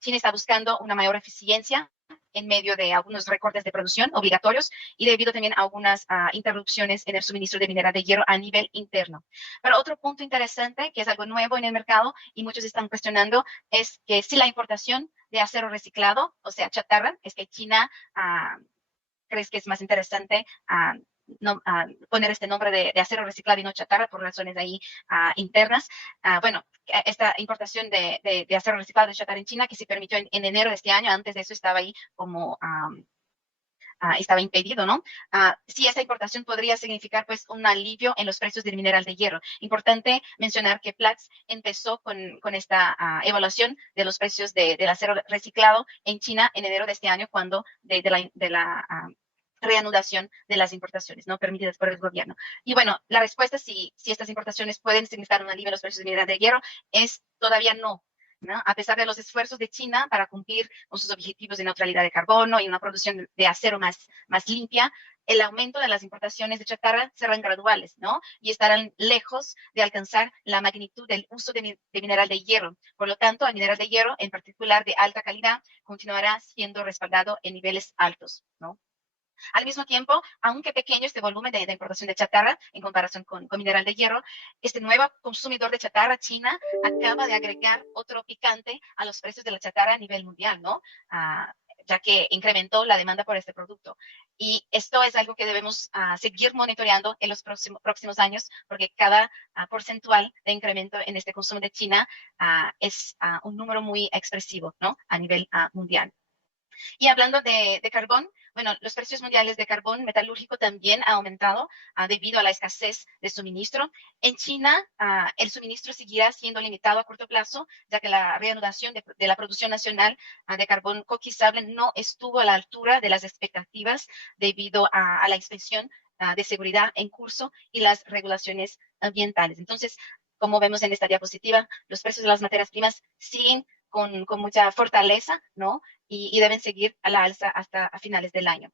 China está buscando una mayor eficiencia en medio de algunos recortes de producción obligatorios y debido también a algunas interrupciones en el suministro de mineral de hierro a nivel interno. Pero otro punto interesante, que es algo nuevo en el mercado y muchos están cuestionando, es que si la importación de acero reciclado, o sea, chatarra, es que China crees que es más interesante poner este nombre de acero reciclado y no chatarra por razones ahí internas. Bueno, esta importación de acero reciclado de chatarra en China que se permitió en enero de este año, antes de eso estaba ahí como estaba impedido, ¿no? Sí, esa importación podría significar pues un alivio en los precios del mineral de hierro. Importante mencionar que Platts empezó con esta evaluación de los precios del acero reciclado en China en enero de este año, cuando de la reanudación de las importaciones, ¿no? Permitidas por el gobierno. Y bueno, la respuesta si estas importaciones pueden significar un alivio en los precios del mineral de hierro es todavía no, ¿no? A pesar de los esfuerzos de China para cumplir con sus objetivos de neutralidad de carbono y una producción de acero más limpia, el aumento de las importaciones de chatarra serán graduales, ¿no? Y estarán lejos de alcanzar la magnitud del uso de mineral de hierro. Por lo tanto, el mineral de hierro, en particular de alta calidad, continuará siendo respaldado en niveles altos, ¿no? Al mismo tiempo, aunque pequeño este volumen de importación de chatarra en comparación con mineral de hierro, este nuevo consumidor de chatarra, China, acaba de agregar otro picante a los precios de la chatarra a nivel mundial, ¿no? Ya que incrementó la demanda por este producto. Y esto es algo que debemos seguir monitoreando en los próximos años, porque cada porcentual de incremento en este consumo de China es un número muy expresivo, ¿no? A nivel mundial. Y hablando de carbón, bueno, los precios mundiales de carbón metalúrgico también han aumentado debido a la escasez de suministro. En China, el suministro seguirá siendo limitado a corto plazo, ya que la reanudación de la producción nacional de carbón coquizable no estuvo a la altura de las expectativas debido a la inspección de seguridad en curso y las regulaciones ambientales. Entonces, como vemos en esta diapositiva, los precios de las materias primas siguen con mucha fortaleza, ¿no? Y deben seguir a la alza hasta a finales del año.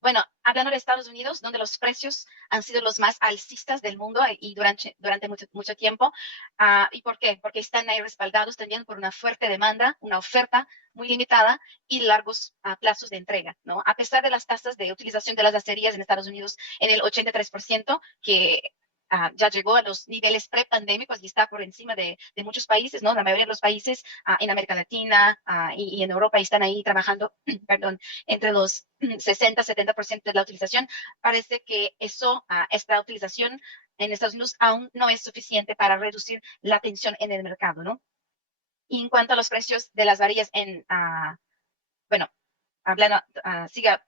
bueno, hablando de Estados Unidos, donde los precios han sido los más alcistas del mundo y durante mucho tiempo. ¿Y por qué? Porque están ahí respaldados también por una fuerte demanda, una oferta muy limitada y largos plazos de entrega, ¿no? A pesar de las tasas de utilización de las acerías en Estados Unidos en el 83%, que ya llegó a los niveles prepandémicos y está por encima de muchos países, ¿no? La mayoría de los países en América Latina y en Europa están ahí trabajando, perdón, entre los 60-70% de la utilización. Parece que esta utilización en Estados Unidos aún no es suficiente para reducir la tensión en el mercado, ¿no? Y en cuanto a los precios de las varillas bueno, hablando,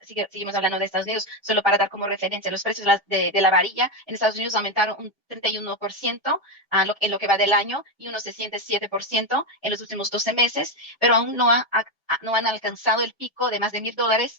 seguimos hablando de Estados Unidos, solo para dar como referencia, los precios de la varilla en Estados Unidos aumentaron un 31% en lo que va del año y unos 67% en los últimos 12 meses, pero aún no han alcanzado el pico de más de $1,000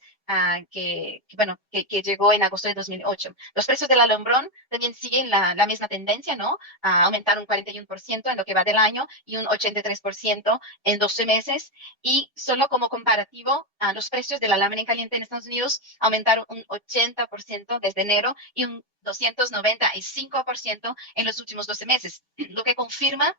que llegó en agosto de 2008. Los precios del alumbrón también siguen la misma tendencia, ¿no? Aumentaron un 41% en lo que va del año y un 83% en 12 meses. Y solo como comparativo, los precios de la lámina caliente en Estados Unidos aumentaron un 80% desde enero y un 295% en los últimos 12 meses, lo que confirma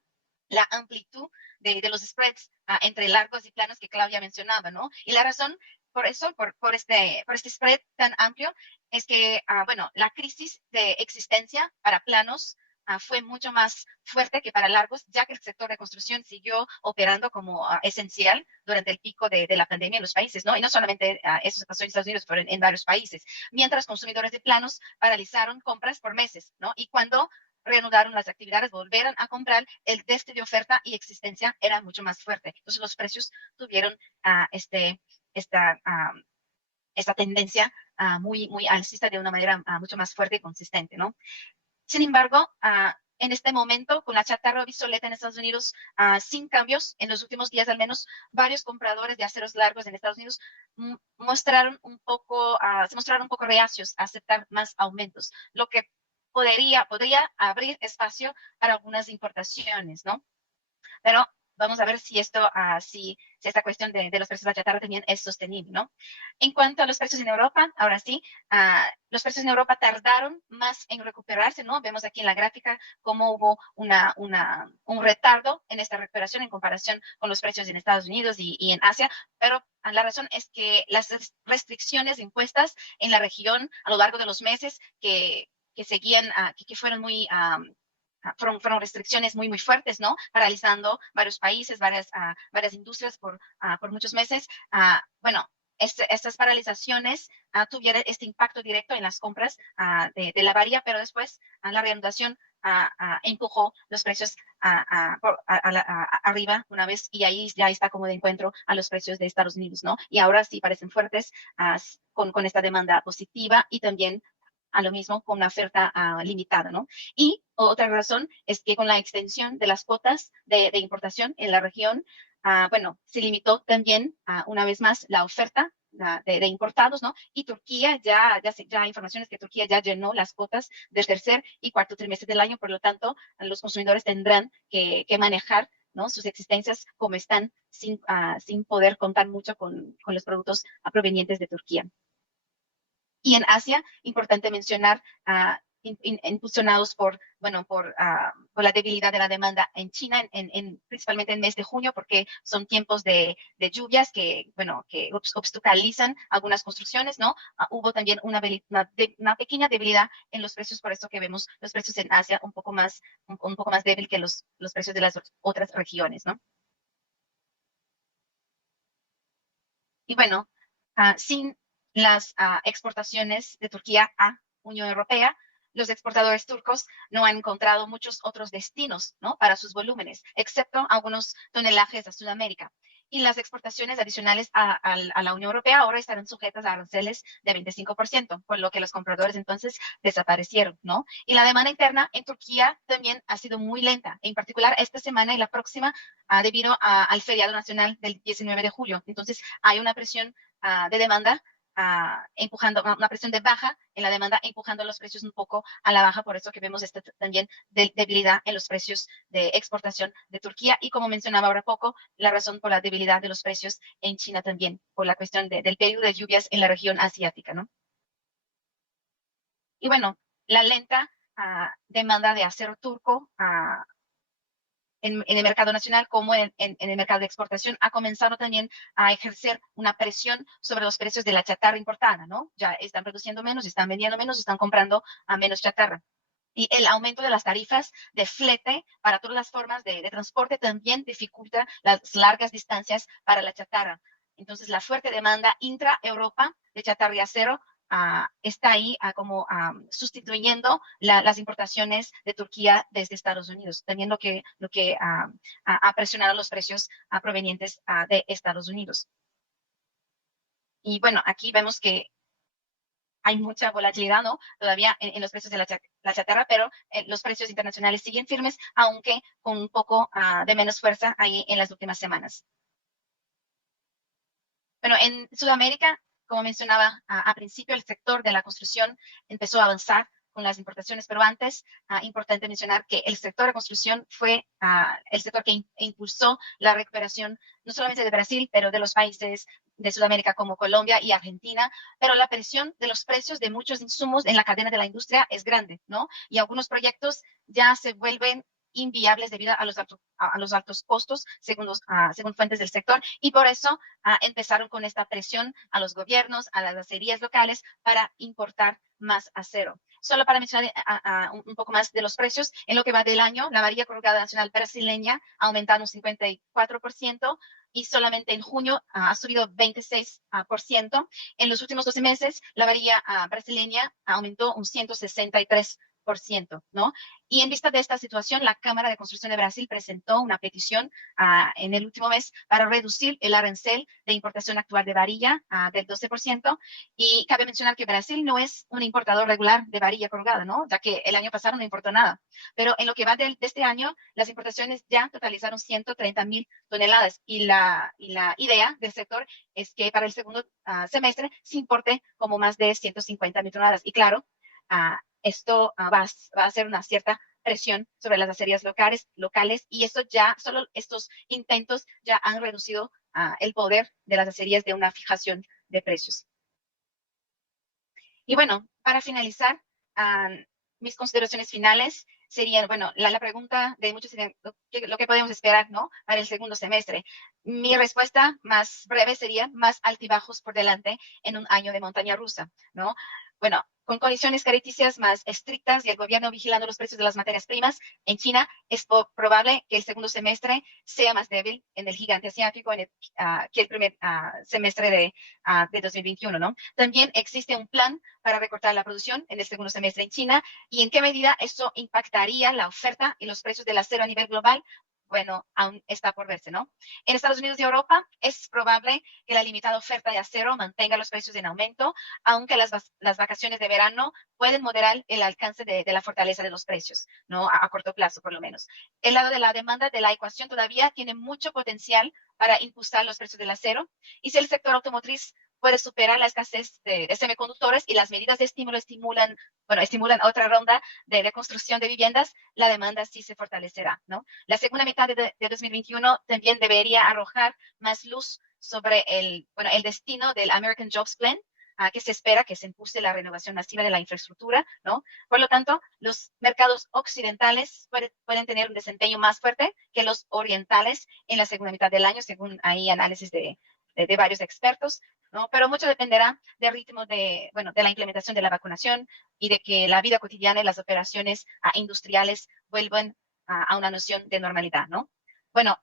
la amplitud de los spreads entre largos y planos que Claudia mencionaba, ¿no? Y la razón por eso, por este spread tan amplio, es que, bueno, la crisis de existencia para planos fue mucho más fuerte que para largos, ya que el sector de construcción siguió operando como esencial durante el pico de la pandemia en los países, ¿no? Y no solamente eso se pasó en Estados Unidos, pero en varios países, mientras consumidores de planos paralizaron compras por meses, ¿no? Y cuando reanudaron las actividades, volvieron a comprar, el déficit de oferta y existencia era mucho más fuerte. Entonces los precios tuvieron esta, esta tendencia muy alcista de una manera mucho más fuerte y consistente, ¿no? Sin embargo, en este momento, con la chatarra obsoleta en Estados Unidos, sin cambios, en los últimos días al menos, varios compradores de aceros largos en Estados Unidos se mostraron un poco reacios a aceptar más aumentos, lo que podría abrir espacio para algunas importaciones, ¿no? Pero vamos a ver si si esta cuestión de los precios de la chatarra también es sostenible, ¿no? En cuanto a los precios en Europa, ahora sí, los precios en Europa tardaron más en recuperarse, ¿no? Vemos aquí en la gráfica cómo hubo un retardo en esta recuperación en comparación con los precios en Estados Unidos y en Asia, pero la razón es que las restricciones impuestas en la región a lo largo de los meses que seguían, que fueron fueron restricciones muy fuertes, ¿no? Paralizando varios países, varias industrias por muchos meses. Bueno, estas paralizaciones tuvieron este impacto directo en las compras de la varilla, pero después la reanudación empujó los precios arriba una vez y ahí ya está como de encuentro a los precios de Estados Unidos, ¿no? Y ahora sí parecen fuertes con esta demanda positiva y también a lo mismo con una oferta limitada, ¿no? Y otra razón es que con la extensión de las cuotas de importación en la región, bueno, se limitó también una vez más la oferta de importados, ¿no? Y Turquía ya hay informaciones que Turquía ya llenó las cuotas del tercer y cuarto trimestre del año, por lo tanto, los consumidores tendrán que manejar, ¿no? Sus existencias como están sin poder contar mucho con los productos provenientes de Turquía. Y en Asia, importante mencionar, impulsionados por la debilidad de la demanda en China, principalmente en el mes de junio, porque son tiempos de lluvias que obstaculizan algunas construcciones, ¿no? Hubo también una pequeña debilidad en los precios, por eso que vemos los precios en Asia un poco más débil que los precios de las otras regiones, ¿no? Y bueno, sin las exportaciones de Turquía a Unión Europea, los exportadores turcos no han encontrado muchos otros destinos, ¿no? Para sus volúmenes, excepto algunos tonelajes a Sudamérica. Y las exportaciones adicionales a la Unión Europea ahora estarán sujetas a aranceles de 25%, por lo que los compradores entonces desaparecieron, ¿no? Y la demanda interna en Turquía también ha sido muy lenta, en particular esta semana y la próxima, debido al feriado nacional del 19 de julio. Entonces, hay una presión de demanda empujando, una presión de baja en la demanda, empujando los precios un poco a la baja. Por eso que vemos también debilidad en los precios de exportación de Turquía. Y como mencionaba ahora poco, la razón por la debilidad de los precios en China también, por la cuestión del periodo de lluvias en la región asiática, ¿no? Y bueno, la lenta demanda de acero turco en el mercado nacional como en el mercado de exportación ha comenzado también a ejercer una presión sobre los precios de la chatarra importada, ¿no? Ya están produciendo menos, están vendiendo menos, están comprando a menos chatarra. Y el aumento de las tarifas de flete para todas las formas de transporte también dificulta las largas distancias para la chatarra. Entonces, la fuerte demanda intra-Europa de chatarra y acero está ahí como sustituyendo las importaciones de Turquía desde Estados Unidos, también lo que ha presionado los precios provenientes de Estados Unidos. Y bueno, aquí vemos que hay mucha volatilidad, ¿no? Todavía en los precios de la chatarra, pero los precios internacionales siguen firmes, aunque con un poco de menos fuerza ahí en las últimas semanas. Bueno, en Sudamérica, como mencionaba al principio, el sector de la construcción empezó a avanzar con las importaciones, pero antes, importante mencionar que el sector de construcción fue el sector que impulsó la recuperación no solamente de Brasil, pero de los países de Sudamérica como Colombia y Argentina, pero la presión de los precios de muchos insumos en la cadena de la industria es grande, ¿no? Y algunos proyectos ya se vuelven inviables debido a los altos costos, según fuentes del sector, y por eso empezaron con esta presión a los gobiernos, a las acerías locales para importar más acero. Solo para mencionar un poco más de los precios, en lo que va del año, la varilla corrugada nacional brasileña ha aumentado un 54% y solamente en junio ha subido 26%. En los últimos 12 meses, la varilla brasileña aumentó un 163%. ¿No? Y en vista de esta situación, la Cámara de Construcción de Brasil presentó una petición en el último mes para reducir el arancel de importación actual de varilla del 12%. Y cabe mencionar que Brasil no es un importador regular de varilla corrugada, ¿no? Ya que el año pasado no importó nada. Pero en lo que va de este año, las importaciones ya totalizaron 130,000 toneladas. Y la idea del sector es que para el segundo semestre se importe como más de 150,000 toneladas. Y claro, esto va a hacer una cierta presión sobre las acerías locales y esto ya, solo estos intentos ya han reducido el poder de las acerías de una fijación de precios. Y bueno, para finalizar, mis consideraciones finales serían, bueno, la pregunta de muchos sería lo que podemos esperar, ¿no? Para el segundo semestre. Mi respuesta más breve sería más altibajos por delante en un año de montaña rusa, ¿no? Bueno, con condiciones crediticias más estrictas y el gobierno vigilando los precios de las materias primas, en China es probable que el segundo semestre sea más débil en el gigante asiático que el primer semestre de 2021, ¿no? También existe un plan para recortar la producción en el segundo semestre en China y en qué medida esto impactaría la oferta y los precios del acero a nivel global. Bueno, aún está por verse, ¿no? En Estados Unidos y Europa es probable que la limitada oferta de acero mantenga los precios en aumento, aunque las vacaciones de verano pueden moderar el alcance de la fortaleza de los precios, ¿no? A corto plazo, por lo menos. El lado de la demanda de la ecuación todavía tiene mucho potencial para impulsar los precios del acero, y si el sector automotriz puede superar la escasez de semiconductores y las medidas de estímulo estimulan otra ronda de construcción de viviendas, la demanda sí se fortalecerá, ¿no? La segunda mitad de 2021 también debería arrojar más luz sobre el destino del American Jobs Plan, que se espera que se impulse la renovación masiva de la infraestructura, ¿no? Por lo tanto, los mercados occidentales pueden tener un desempeño más fuerte que los orientales en la segunda mitad del año, según ahí análisis de varios expertos, ¿no? Pero mucho dependerá del ritmo de la implementación de la vacunación y de que la vida cotidiana y las operaciones industriales vuelvan a una noción de normalidad, ¿no? Bueno,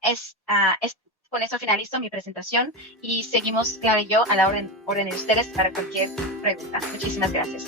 con eso finalizo mi presentación y seguimos, Clara y yo, a la orden de ustedes para cualquier pregunta. Muchísimas gracias.